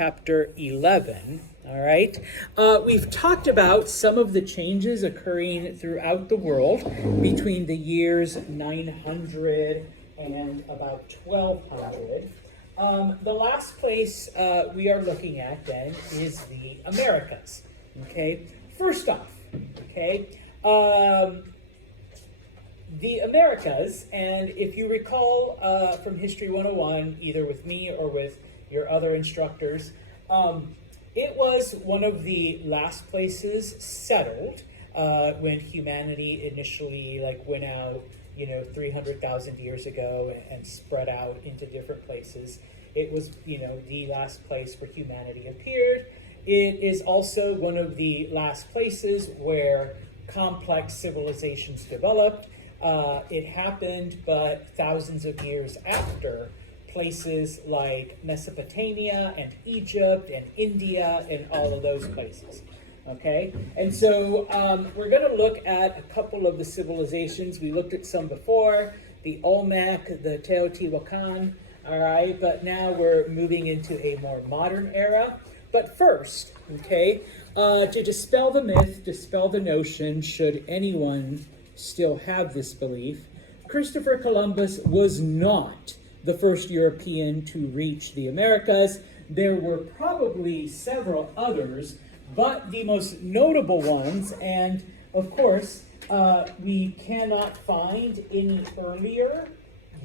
chapter 11. All right. We've talked about some of the changes occurring throughout the world between the years 900 and about 1200. The last place we are looking at then is the Americas. Okay. First off, okay, the Americas, and if you recall from History 101, either with me or with your other instructors, it was one of the last places settled when humanity initially went out, 300,000 years ago and spread out into different places. It was, the last place where humanity appeared. It is also one of the last places where complex civilizations developed. It happened, but thousands of years after places like Mesopotamia and Egypt and India and all of those places. Okay, and so we're going to look at a couple of the civilizations. We looked at some before, the Olmec, the Teotihuacan, all right, but now we're moving into a more modern era. But first, okay, to dispel the myth, dispel the notion, should anyone still have this belief, Christopher Columbus was not the first European to reach the Americas. There were probably several others, but the most notable ones, and of course, we cannot find any earlier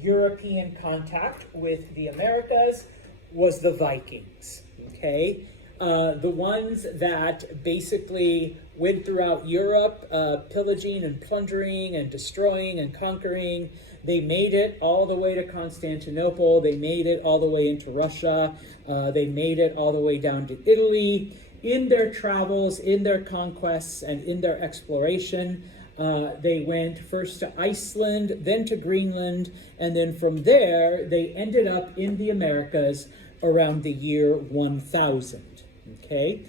European contact with the Americas, was the Vikings, okay? The ones that basically went throughout Europe, pillaging and plundering and destroying and conquering. They made it all the way to Constantinople. They made it all the way into Russia. They made it all the way down to Italy. In their travels, in their conquests, and in their exploration, they went first to Iceland, then to Greenland, and then from there, they ended up in the Americas around the year 1000. Okay,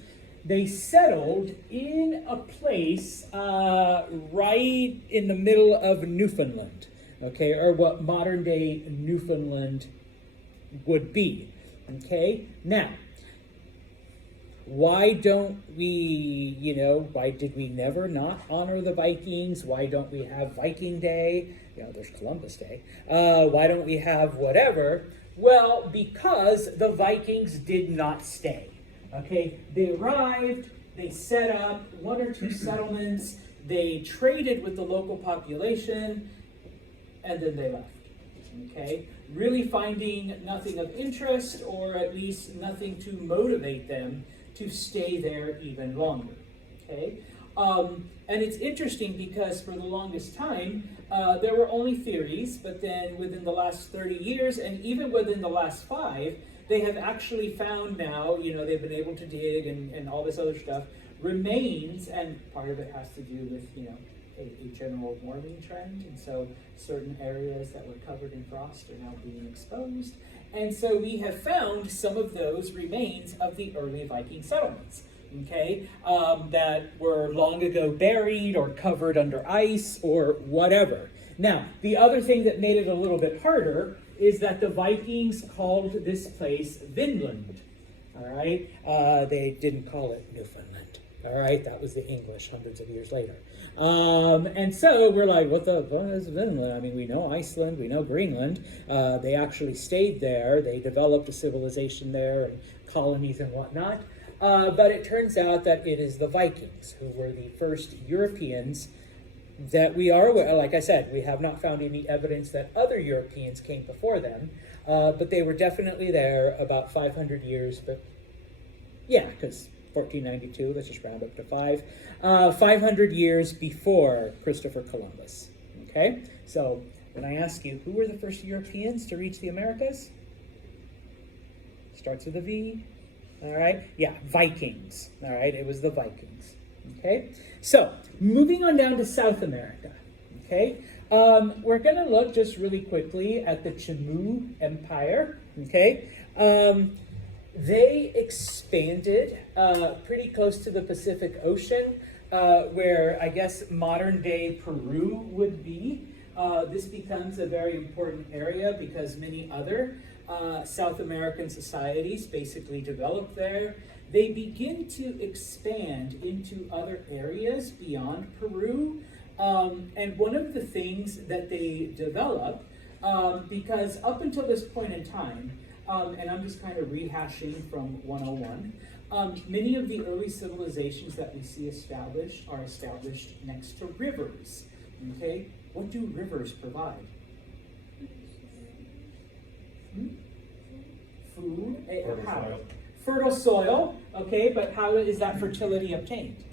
they settled in a place right in the middle of Newfoundland, okay, or what modern day Newfoundland would be. Okay, now, why don't we, why did we never not honor the Vikings? Why don't we have Viking Day? There's Columbus Day. Why don't we have whatever? Well, because the Vikings did not stay. Okay, they arrived, they set up one or two settlements, they traded with the local population, and then they left. Okay, really finding nothing of interest, or at least nothing to motivate them to stay there even longer. Okay, and it's interesting because for the longest time, there were only theories, but then within the last 30 years, and even within the last 5, they have actually found now, they've been able to dig and all this other stuff, remains, and part of it has to do with, a general warming trend, and so certain areas that were covered in frost are now being exposed. And so we have found some of those remains of the early Viking settlements, okay, that were long ago buried or covered under ice or whatever. Now, the other thing that made it a little bit harder is that the Vikings called this place Vinland, all right? They didn't call it Newfoundland, all right? That was the English hundreds of years later. And so we're like, what is Vinland? I mean, we know Iceland, we know Greenland. They actually stayed there. They developed a civilization there and colonies and whatnot. But it turns out that it is the Vikings who were the first Europeans that we are aware. Like I said, we have not found any evidence that other Europeans came before them, but they were definitely there about 500 years. But yeah, because 1492, let's just round up to 500 years before Christopher Columbus. Okay, so when I ask you, who were the first Europeans to reach the Americas? Starts with a V. All right, yeah, Vikings. All right, it was the Vikings. Okay, so moving on down to South America. Okay, we're going to look just really quickly at the Chimú Empire. Okay, they expanded pretty close to the Pacific Ocean, where I guess modern day Peru would be. This becomes a very important area because many other South American societies basically develop there. They begin to expand into other areas beyond Peru. And one of the things that they develop, because up until this point in time, and I'm just kind of rehashing from 101, many of the early civilizations that we see established are established next to rivers. Okay, what do rivers provide? Food. How? Fertile soil. Okay, but how is that fertility obtained?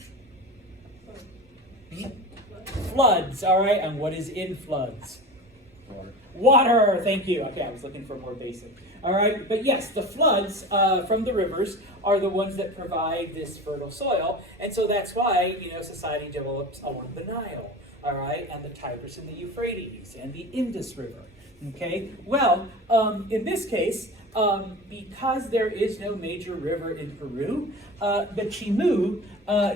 Floods. All right, and what is in floods? Water. Thank you. Okay, I was looking for more basic. All right, but yes, the floods from the rivers are the ones that provide this fertile soil, and so that's why society develops along the Nile, all right, and the Tigris and the Euphrates and the Indus River. Okay, well, in this case, because there is no major river in Peru, the Chimu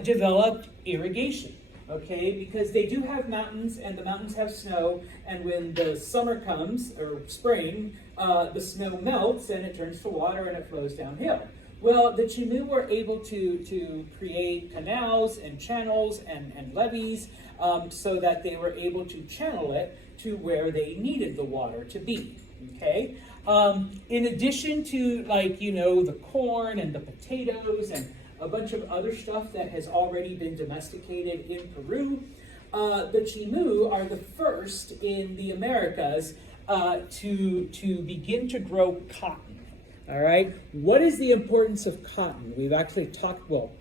developed irrigation. Okay, because they do have mountains, and the mountains have snow, and when the summer comes, or spring, the snow melts, and it turns to water, and it flows downhill. Well, the Chimu were able to create canals and channels and levees so that they were able to channel it to where they needed the water to be, okay? In addition to, the corn and the potatoes and a bunch of other stuff that has already been domesticated in Peru, the Chimu are the first in the Americas to begin to grow cotton. All right? What is the importance of cotton? We've actually talked, well,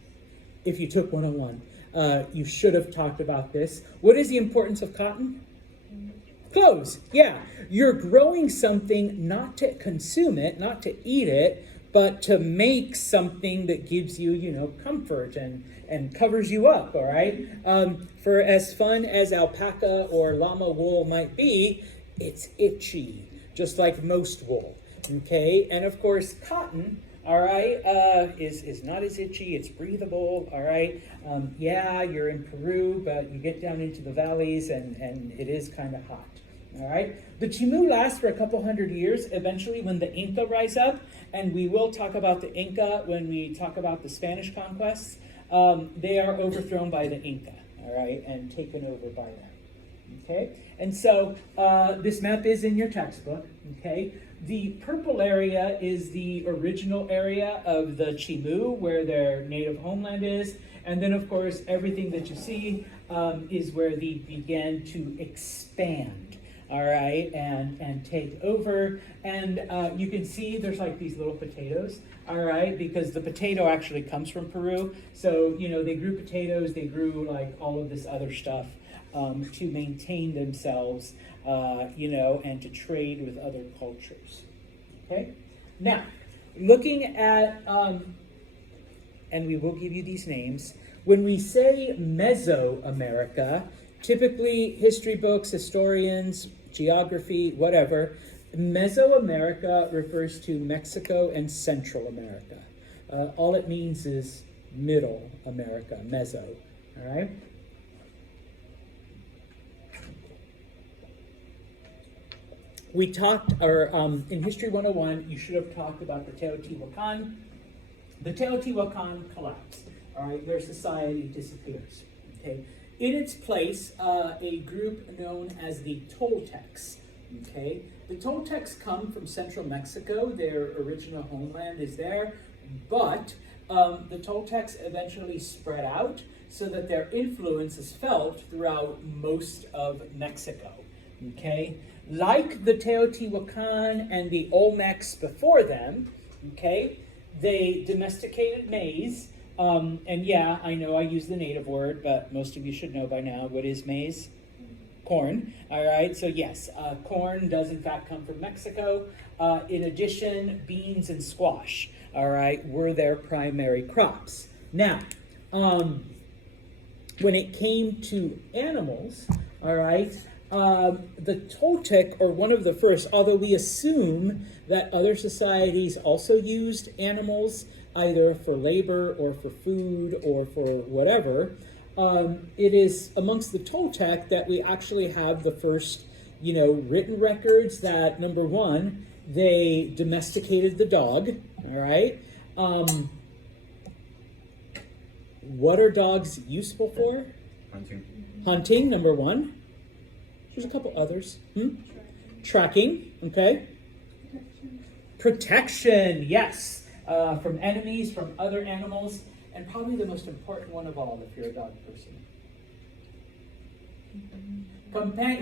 if you took 101, you should have talked about this. What is the importance of cotton? Clothes. Yeah. You're growing something not to consume it, not to eat it, but to make something that gives you, comfort and covers you up, all right? For as fun as alpaca or llama wool might be, it's itchy, just like most wool, okay? And of course, cotton, all right, is not as itchy, it's breathable, all right? Yeah, you're in Peru, but you get down into the valleys and it is kind of hot. All right, the Chimu lasts for a couple hundred years. Eventually, when the Inca rise up, and we will talk about the Inca when we talk about the Spanish conquests, they are overthrown by the Inca, all right, and taken over by them. Okay, and so this map is in your textbook. Okay, the purple area is the original area of the Chimu, where their native homeland is, and then of course everything that you see is where they began to expand. All right, and take over. And you can see there's like these little potatoes, all right, because the potato actually comes from Peru. So, they grew potatoes, they grew like all of this other stuff to maintain themselves, and to trade with other cultures. Okay, now, looking at, and we will give you these names, when we say Mesoamerica, typically history books, historians, geography, whatever, Mesoamerica refers to Mexico and Central America. All it means is Middle America, Meso, all right? We talked, in History 101, you should have talked about the Teotihuacan. The Teotihuacan collapsed, all right? Their society disappears, okay? In its place, a group known as the Toltecs, okay? The Toltecs come from central Mexico. Their original homeland is there, but the Toltecs eventually spread out so that their influence is felt throughout most of Mexico, okay? Like the Teotihuacan and the Olmecs before them, okay, they domesticated maize. And yeah, I know I use the native word, but most of you should know by now, what is maize? Corn. All right, so yes, corn does in fact come from Mexico. In addition, beans and squash, all right, were their primary crops. Now, when it came to animals, all right, the Toltec, or one of the first, although we assume that other societies also used animals, either for labor or for food or for whatever, it is amongst the Toltec that we actually have the first, written records that, number one, they domesticated the dog. All right. What are dogs useful for? Hunting. Hunting, number one. There's a couple others. Tracking, okay. Protection, yes. From enemies, from other animals. And probably the most important one of all, if you're a dog person.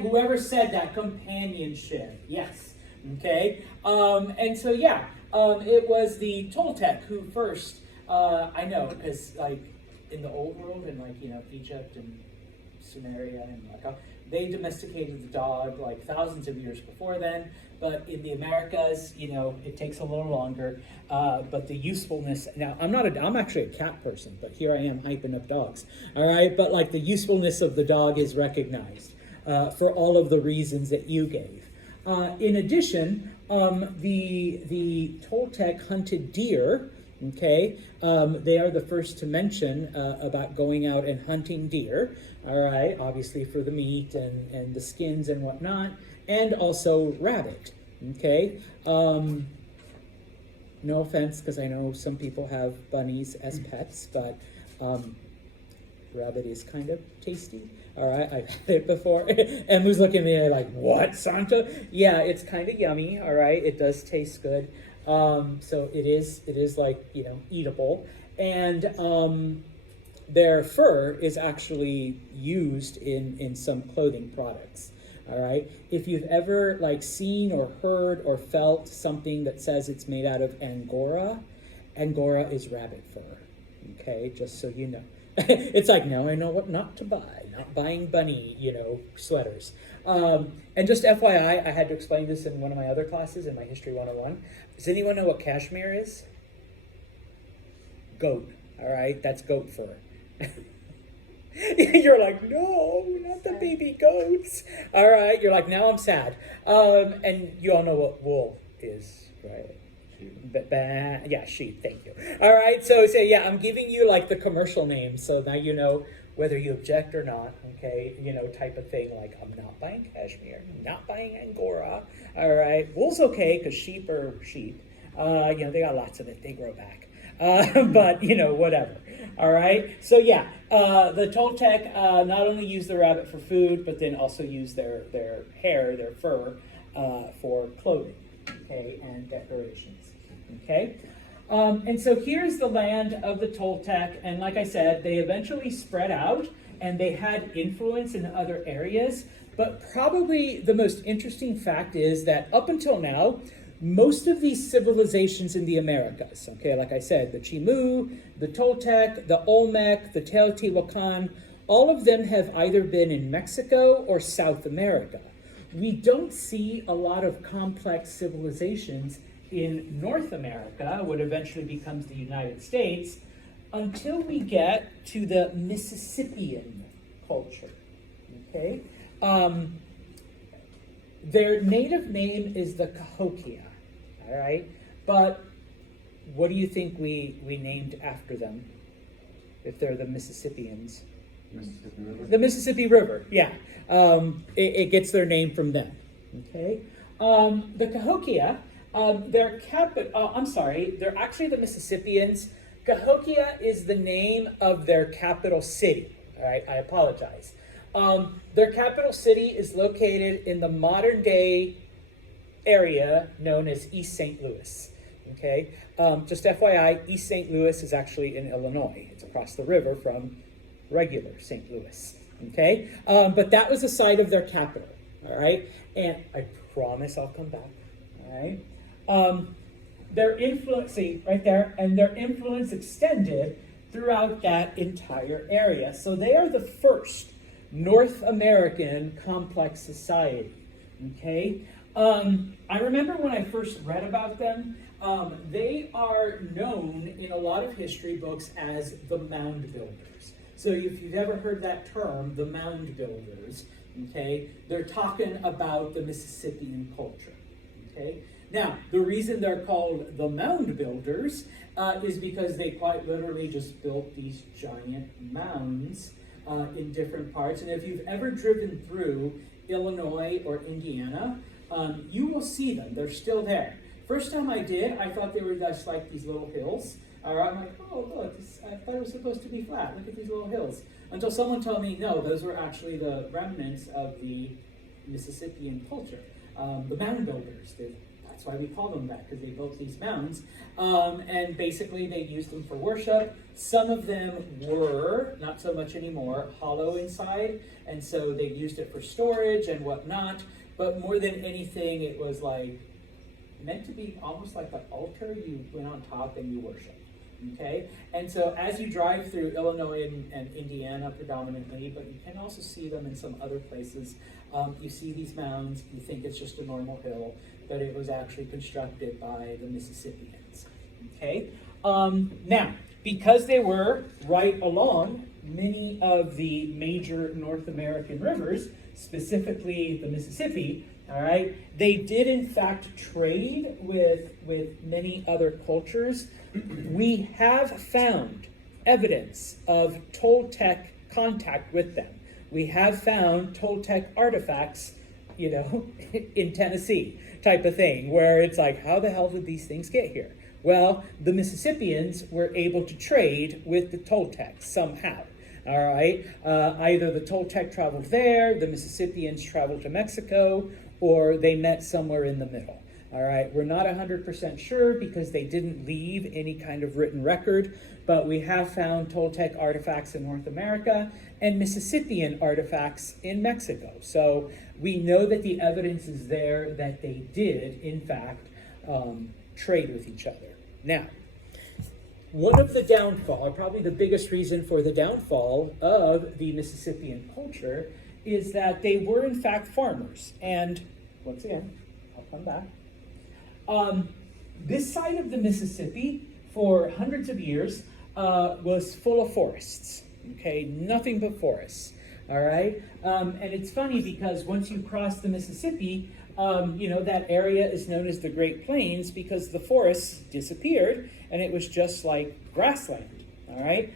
Whoever said that, companionship, yes. Okay. And so, yeah, it was the Toltec who first, I know, because like in the old world, in like, Egypt and Sumeria and like, they domesticated the dog like thousands of years before then. But in the Americas, it takes a little longer. But the usefulness, now I'm actually a cat person, but here I am hyping up dogs. All right. But like the usefulness of the dog is recognized for all of the reasons that you gave. In addition, the Toltec hunted deer. Okay, they are the first to mention about going out and hunting deer. All right, obviously for the meat and the skins and whatnot, and also rabbit. Okay, no offense, because I know some people have bunnies as pets, but rabbit is kind of tasty. All right, I've had it before. Emily's looking at me like, what, Santa? Yeah, it's kind of yummy. All right, it does taste good. So it is like, eatable. And their fur is actually used in some clothing products. All right. If you've ever like seen or heard or felt something that says it's made out of Angora, Angora is rabbit fur. Okay, just so you know. It's like, now I know what not to buy. Not buying bunny, sweaters. And just FYI, I had to explain this in one of my other classes in my History 101. Does anyone know what cashmere is? Goat. All right, that's goat fur. You're like, no, not the baby goats. All right, you're like, now I'm sad. And you all know what wool is, right? Yeah, sheep, thank you. All right, so yeah, I'm giving you like the commercial names, so now you know whether you object or not, okay, type of thing, like I'm not buying cashmere, I'm not buying Angora, all right. Wool's okay, because sheep are sheep. They got lots of it, they grow back. But, whatever, all right. So, yeah, the Toltec not only used the rabbit for food, but then also used their hair, their fur, for clothing, okay, and decorations, okay. And so here's the land of the Toltec, and like I said, they eventually spread out, and they had influence in other areas, but probably the most interesting fact is that up until now, most of these civilizations in the Americas, okay, like I said, the Chimu, the Toltec, the Olmec, the Teotihuacan, all of them have either been in Mexico or South America. We don't see a lot of complex civilizations in North America, what eventually becomes the United States, until we get to the Mississippian culture, okay? Their native name is the Cahokia, all right? But what do you think we named after them, if they're the Mississippians? Mississippi River. The Mississippi River, yeah. It gets their name from them, okay? The Cahokia, they're actually the Mississippians. Cahokia is the name of their capital city, all right? I apologize. Their capital city is located in the modern day area known as East St. Louis, okay? Just FYI, East St. Louis is actually in Illinois. It's across the river from regular St. Louis, okay? But that was the site of their capital, all right? And I promise I'll come back, all right? Their influence, see, right there, and their influence extended throughout that entire area. So they are the first North American complex society, okay? I remember when I first read about them, they are known in a lot of history books as the Mound Builders. So if you've ever heard that term, the Mound Builders, okay, they're talking about the Mississippian culture, okay? Now, the reason they're called the Mound Builders is because they quite literally just built these giant mounds in different parts. And if you've ever driven through Illinois or Indiana, you will see them. They're still there. First time I did, I thought they were just like these little hills. All right, I'm like, oh, look, I thought it was supposed to be flat. Look at these little hills. Until someone told me, no, those were actually the remnants of the Mississippian culture. The mound builders. That's why we call them that, because they built these mounds. And basically they used them for worship. Some of them were, not so much anymore, hollow inside. And so they used it for storage and whatnot. But more than anything, it was like meant to be almost like an altar. You went on top and you worship. Okay, and so as you drive through Illinois and Indiana predominantly, but you can also see them in some other places, you see these mounds, you think it's just a normal hill, but it was actually constructed by the Mississippians. Okay, now, because they were right along many of the major North American rivers, specifically the Mississippi, all right, they did in fact trade with many other cultures. We have found evidence of Toltec contact with them. We have found Toltec artifacts, in Tennessee type of thing, where it's like, how the hell did these things get here? Well, the Mississippians were able to trade with the Toltecs somehow. All right, either the Toltec traveled there, the Mississippians traveled to Mexico, or they met somewhere in the middle. All right, we're not 100% sure because they didn't leave any kind of written record, but we have found Toltec artifacts in North America and Mississippian artifacts in Mexico. So we know that the evidence is there that they did, in fact, trade with each other. Now, one of the downfall, or probably the biggest reason for the downfall of the Mississippian culture, is that they were in fact farmers. And once again, I'll come back. This side of the Mississippi for hundreds of years was full of forests. Okay, nothing but forests. All right, and it's funny because once you cross the Mississippi, that area is known as the Great Plains because the forests disappeared and it was just like grassland. All right.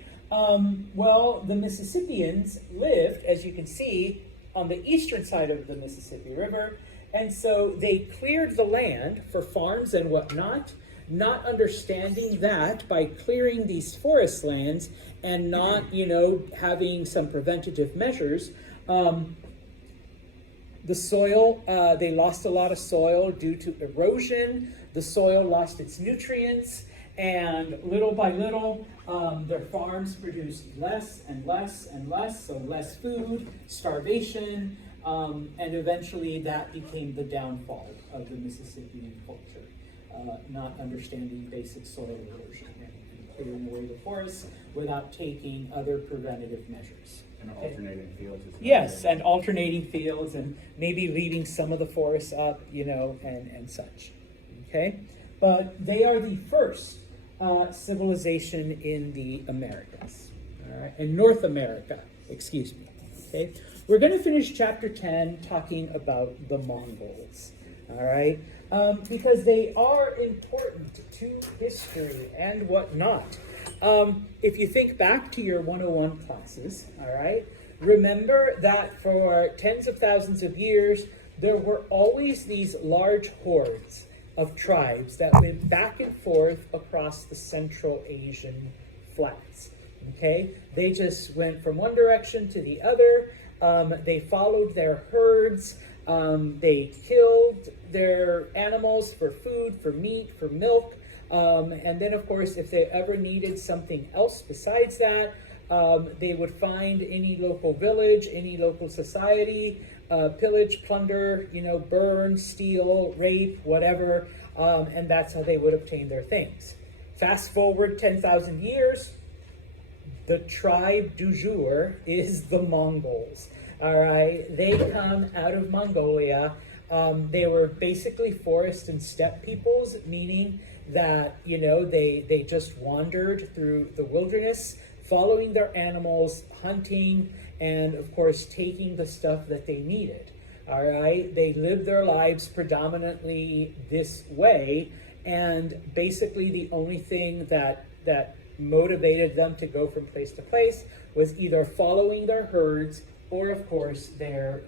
Well, the Mississippians lived, as you can see, on the eastern side of the Mississippi River, and so they cleared the land for farms and whatnot, not understanding that by clearing these forest lands and not, having some preventative measures, the soil, they lost a lot of soil due to erosion. The soil lost its nutrients, and little by little, their farms produced less and less and less, so less food, starvation, and eventually that became the downfall of the Mississippian culture, not understanding basic soil erosion and clearing away the forests without taking other preventative measures. And alternating fields. Yes, and alternating fields and maybe leaving some of the forests up, and such. Okay? But they are the first civilization in the Americas, all right? In North America, excuse me. Okay? We're going to finish chapter 10 talking about the Mongols, all right? Because they are important to history and whatnot. If you think back to your 101 classes, all right, remember that for tens of thousands of years, there were always these large hordes of tribes that went back and forth across the Central Asian flats, okay? They just went from one direction to the other. They followed their herds. They killed their animals for food, for meat, for milk. And then, of course, if they ever needed something else besides that, they would find any local village, any local society, pillage, plunder, burn, steal, rape, whatever, and that's how they would obtain their things. Fast forward 10,000 years, the tribe du jour is the Mongols. All right, they come out of Mongolia. They were basically forest and steppe peoples, meaning that, they just wandered through the wilderness, following their animals, hunting, and of course, taking the stuff that they needed. All right, they lived their lives predominantly this way, and basically the only thing that motivated them to go from place to place was either following their herds or, of course, their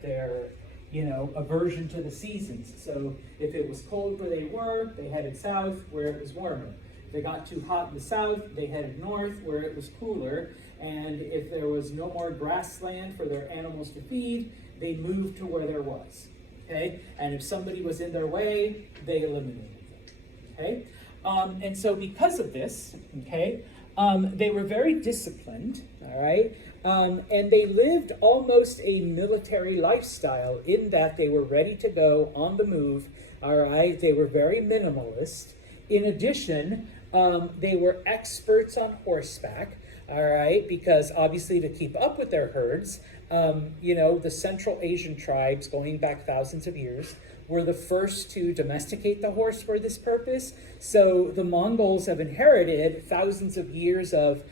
aversion to the seasons. So if it was cold where they headed south where it was warmer. If they got too hot in the south, they headed north where it was cooler. And if there was no more grassland for their animals to feed, they moved to where there was. Okay? And if somebody was in their way, they eliminated them. Okay? And so because of this, okay, they were very disciplined, all right? And they lived almost a military lifestyle in that they were ready to go on the move, all right? They were very minimalist. In addition, they were experts on horseback, all right? Because obviously to keep up with their herds, the Central Asian tribes going back thousands of years were the first to domesticate the horse for this purpose. So the Mongols have inherited thousands of years of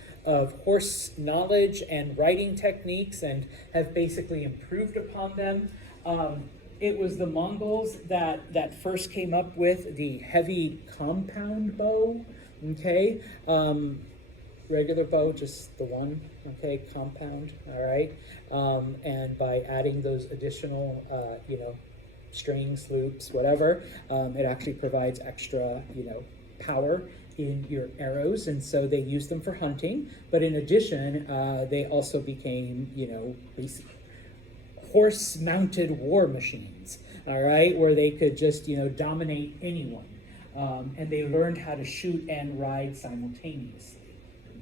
horse knowledge and riding techniques and have basically improved upon them. It was the Mongols that first came up with the heavy compound bow, okay? Regular bow, just the one, okay, compound, all right? And by adding those additional, strings, loops, whatever, it actually provides extra, power in your arrows, and so they used them for hunting. But in addition, they also became, horse-mounted war machines, all right, where they could just, dominate anyone. And they learned how to shoot and ride simultaneously,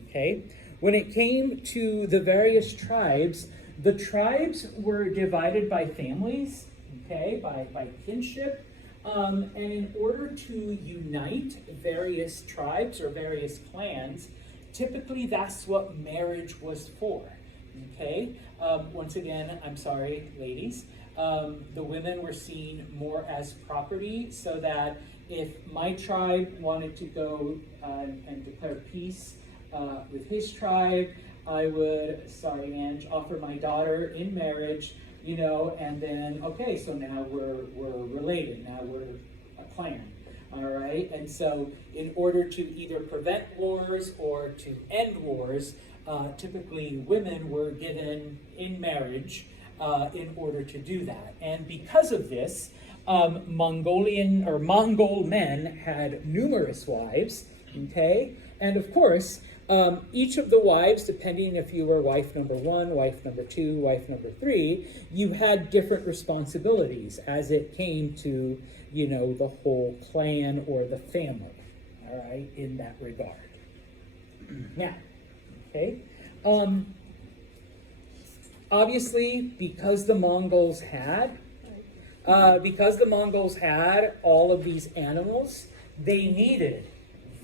okay? When it came to the various tribes, the tribes were divided by families, okay, by kinship. And in order to unite various tribes or various clans, typically that's what marriage was for, okay? Once again, I'm sorry, ladies, the women were seen more as property, so that if my tribe wanted to go and declare peace with his tribe, I would, sorry, Ange, offer my daughter in marriage, and then, okay, so now we're related, now we're a clan, all right? And so in order to either prevent wars or to end wars, typically women were given in marriage in order to do that. And because of this, Mongol men had numerous wives, okay? And of course, each of the wives, depending if you were wife number 1, wife number 2, wife number 3, you had different responsibilities as it came to, the whole clan or the family, all right, in that regard. Now, okay, obviously, because the Mongols had all of these animals, they needed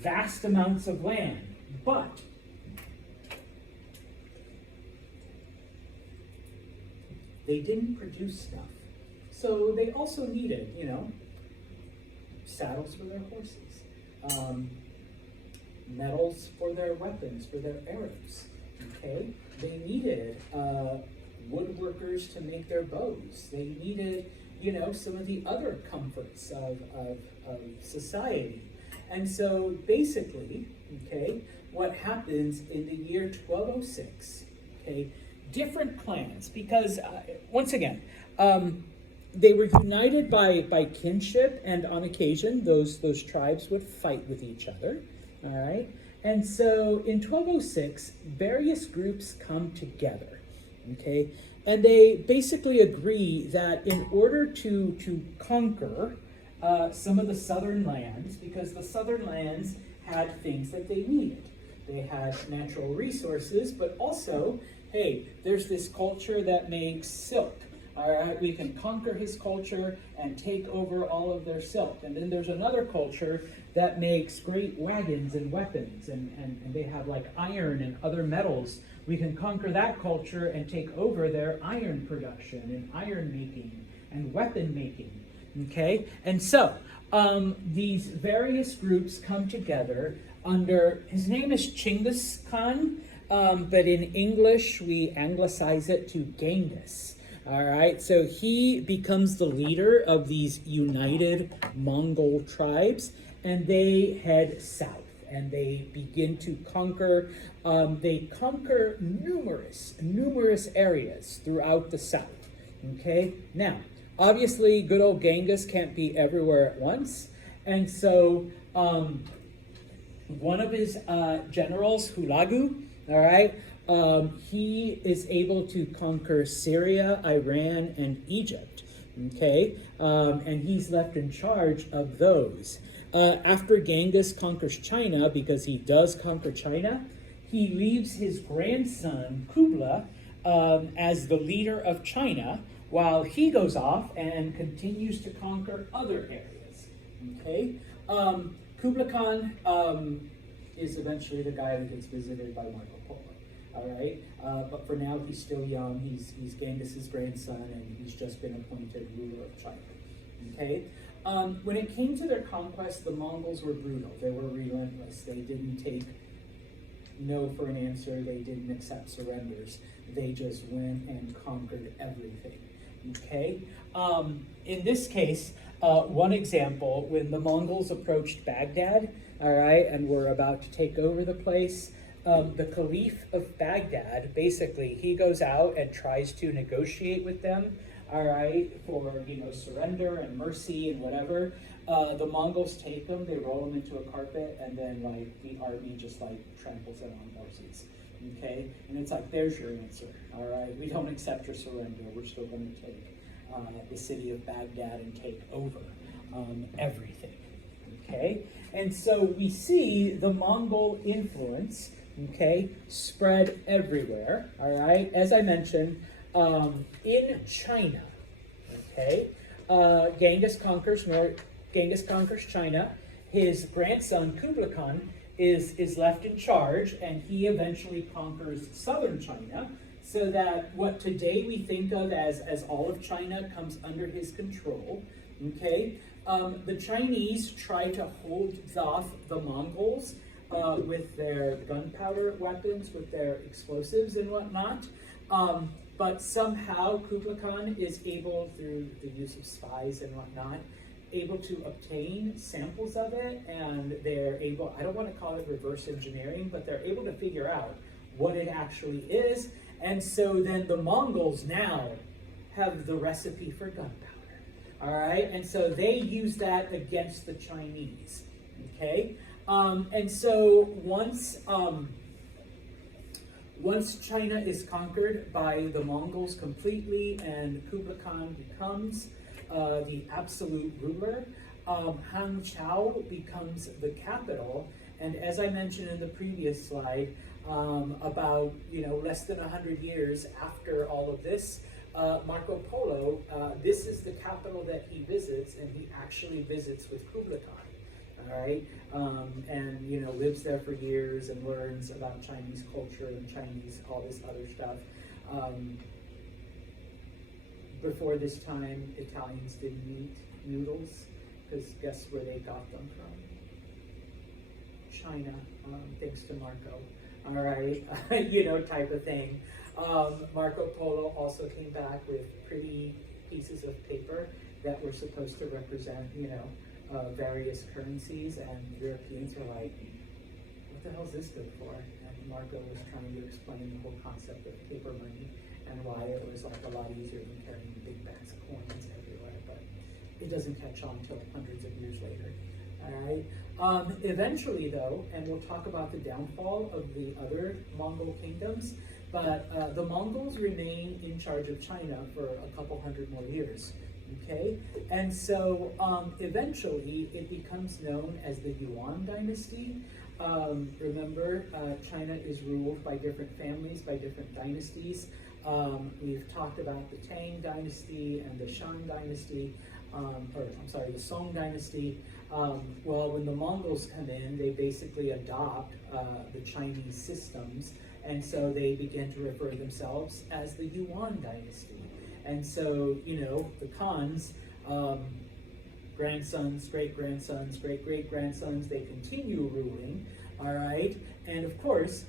vast amounts of land. But they didn't produce stuff. So they also needed, saddles for their horses, metals for their weapons, for their arrows, okay? They needed woodworkers to make their bows. They needed, some of the other comforts of society. And so basically, okay, what happens in the year 1206, okay, different clans, because once again, they were united by kinship, and on occasion those tribes would fight with each other, all right? And so in 1206, various groups come together, okay? And they basically agree that in order to conquer some of the southern lands, because the southern lands had things that they needed. They had natural resources, but also, hey, there's this culture that makes silk. All right, we can conquer his culture and take over all of their silk. And then there's another culture that makes great wagons and weapons, and they have like iron and other metals. We can conquer that culture and take over their iron production and iron making and weapon making. Okay, and so these various groups come together under, his name is Chinggis Khan, but in English we anglicize it to Genghis. All right, so he becomes the leader of these united Mongol tribes, and they head south and they begin to conquer. They conquer numerous areas throughout the south. Okay, now obviously, good old Genghis can't be everywhere at once, and so one of his generals, Hulagu, all right, he is able to conquer Syria, Iran, and Egypt. Okay, and he's left in charge of those. After Genghis conquers China, because he does conquer China, he leaves his grandson Kublai as the leader of China, while he goes off and continues to conquer other areas. Okay, Kublai Khan is eventually the guy that gets visited by Marco Polo. All right, but for now he's still young. He's Genghis's grandson, and he's just been appointed ruler of China. Okay, when it came to their conquest, the Mongols were brutal. They were relentless. They didn't take no for an answer. They didn't accept surrenders. They just went and conquered everything. Okay, in this case, one example, when the Mongols approached Baghdad, all right, and were about to take over the place, the Caliph of Baghdad, basically, he goes out and tries to negotiate with them, all right, for, surrender and mercy and whatever. The Mongols take them, they roll them into a carpet, and then, the army just, tramples them on horses, okay? And it's like, there's your answer, all right? We don't accept your surrender. We're still going to take the city of Baghdad and take over everything, okay? And so we see the Mongol influence, okay, spread everywhere, all right? As I mentioned, in China, okay, Genghis conquers China. His grandson, Kublai Khan, is left in charge, and he eventually conquers southern China, so that what today we think of as all of China comes under his control, okay? The Chinese try to hold off the Mongols with their gunpowder weapons, with their explosives and whatnot. But somehow Kublai Khan is able, through the use of spies and whatnot, able to obtain samples of it, and they're able, I don't want to call it reverse engineering, but they're able to figure out what it actually is. And so then the Mongols now have the recipe for gunpowder, all right? And so they use that against the Chinese, okay? And so once China is conquered by the Mongols completely and Kublai Khan becomes the absolute ruler, Hangzhou becomes the capital. And as I mentioned in the previous slide, about less than 100 years after all of this, Marco Polo, this is the capital that he visits, and he actually visits with Kublai Khan. All right, and lives there for years and learns about Chinese culture and Chinese all this other stuff. Before this time, Italians didn't eat noodles, because guess where they got them from? China, thanks to Marco. All right, type of thing. Marco Polo also came back with pretty pieces of paper that were supposed to represent, various currencies, and Europeans were like, what the hell is this good for? And Marco was trying to explain the whole concept of paper money and why it was a lot easier than carrying big bags of coins everywhere, but it doesn't catch on until hundreds of years later. All right. Eventually, though, and we'll talk about the downfall of the other Mongol kingdoms, but the Mongols remain in charge of China for a couple hundred more years. Okay, and so eventually it becomes known as the Yuan dynasty. Remember, China is ruled by different families, by different dynasties. We've talked about the Tang dynasty and the Shang dynasty, the Song dynasty. Well, when the Mongols come in, they basically adopt the Chinese systems, and so they begin to refer themselves as the Yuan dynasty. And so, the Khans, grandsons, great-grandsons, great-great-grandsons, they continue ruling, all right? And of course,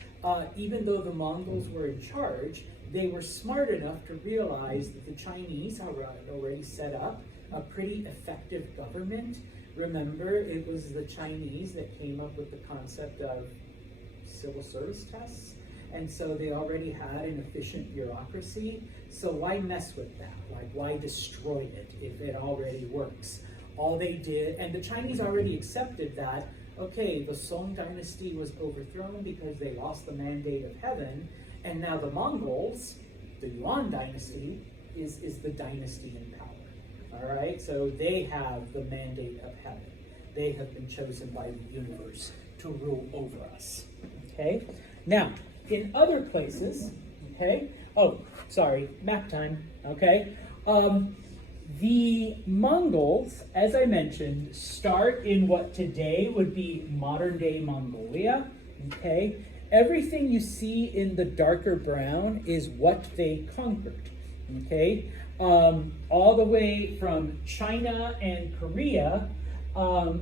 even though the Mongols were in charge, they were smart enough to realize that the Chinese had already set up a pretty effective government. Remember, it was the Chinese that came up with the concept of civil service tests. and so they already had an efficient bureaucracy. So why mess with that? Like, why destroy it if it already works? All they did, and the Chinese already accepted that, okay, the Song dynasty was overthrown because they lost the mandate of heaven, and now the Mongols, the Yuan dynasty, is the dynasty in power. All right, so they have the mandate of heaven. They have been chosen by the universe to rule over us. Okay, now in other places, okay, oh, sorry, map time, okay. The Mongols, as I mentioned, start in what today would be modern-day Mongolia, okay? Everything you see in the darker brown is what they conquered, okay? All the way from China and Korea,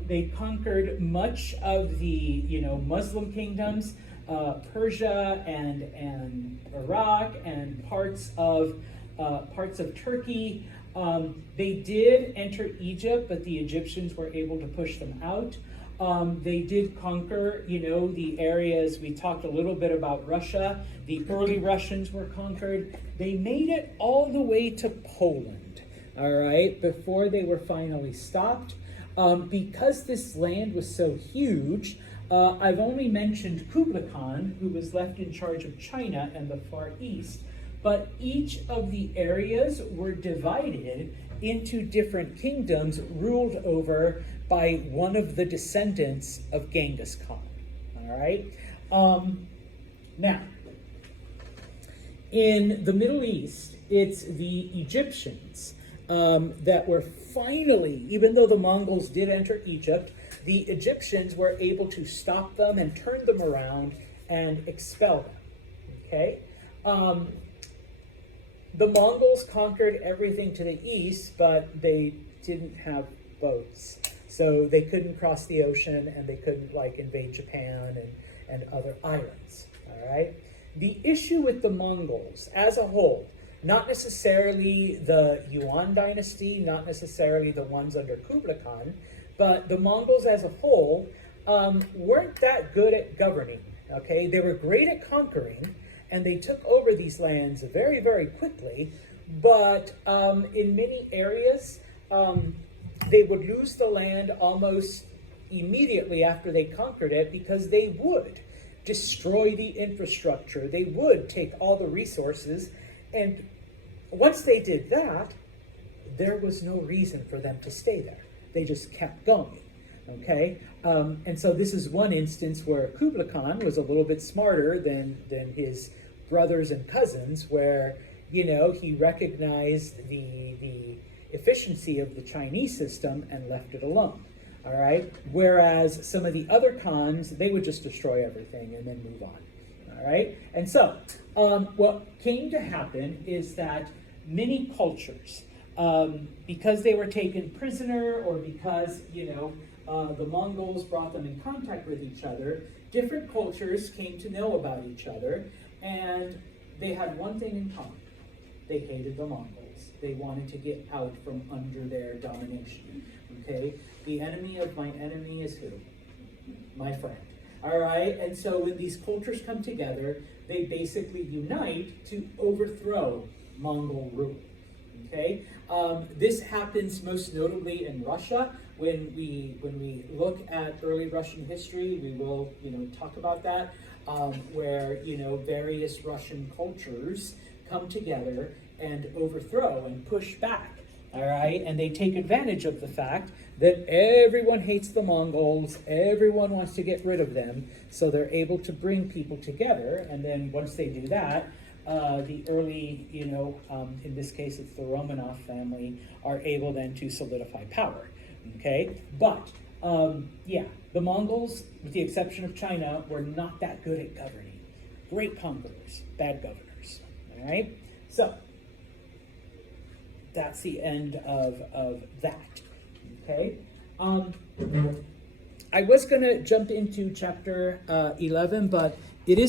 they conquered much of the, Muslim kingdoms, Persia and Iraq and parts of Turkey. They did enter Egypt, but the Egyptians were able to push them out. They did conquer, the areas. We talked a little bit about Russia. The early Russians were conquered. They made it all the way to Poland, all right, before they were finally stopped. Because this land was so huge, I've only mentioned Kublai Khan, who was left in charge of China and the Far East. But each of the areas were divided into different kingdoms ruled over by one of the descendants of Genghis Khan. All right. Now, in the Middle East, it's the Egyptians that were finally, even though the Mongols did enter Egypt, the Egyptians were able to stop them and turn them around and expel them. Okay. The Mongols conquered everything to the east, but they didn't have boats. So they couldn't cross the ocean, and they couldn't invade Japan and other islands, all right? The issue with the Mongols as a whole, not necessarily the Yuan dynasty, not necessarily the ones under Kublai Khan, but the Mongols as a whole weren't that good at governing, okay? They were great at conquering, and they took over these lands very, very quickly, but in many areas, they would lose the land almost immediately after they conquered it because they would destroy the infrastructure. They would take all the resources, and once they did that, there was no reason for them to stay there. They just kept going, okay? And so this is one instance where Kublai Khan was a little bit smarter than his brothers and cousins, where, he recognized the efficiency of the Chinese system and left it alone, all right? Whereas some of the other Khans, they would just destroy everything and then move on, all right? And so what came to happen is that many cultures, because they were taken prisoner or because, the Mongols brought them in contact with each other, different cultures came to know about each other, and they had one thing in common. They hated the Mongols. They wanted to get out from under their domination, okay? The enemy of my enemy is who? My friend, all right? And so when these cultures come together, they basically unite to overthrow Mongol rule, okay? This happens most notably in Russia. When we look at early Russian history, we will, talk about that, where, various Russian cultures come together and overthrow and push back, all right? And they take advantage of the fact that everyone hates the Mongols, everyone wants to get rid of them, so they're able to bring people together, and then once they do that, the early, in this case it's the Romanov family, are able then to solidify power, okay? But, the Mongols, with the exception of China, were not that good at governing. Great conquerors, bad governors, all right? So, that's the end of that, okay? I was going to jump into chapter 11, but it is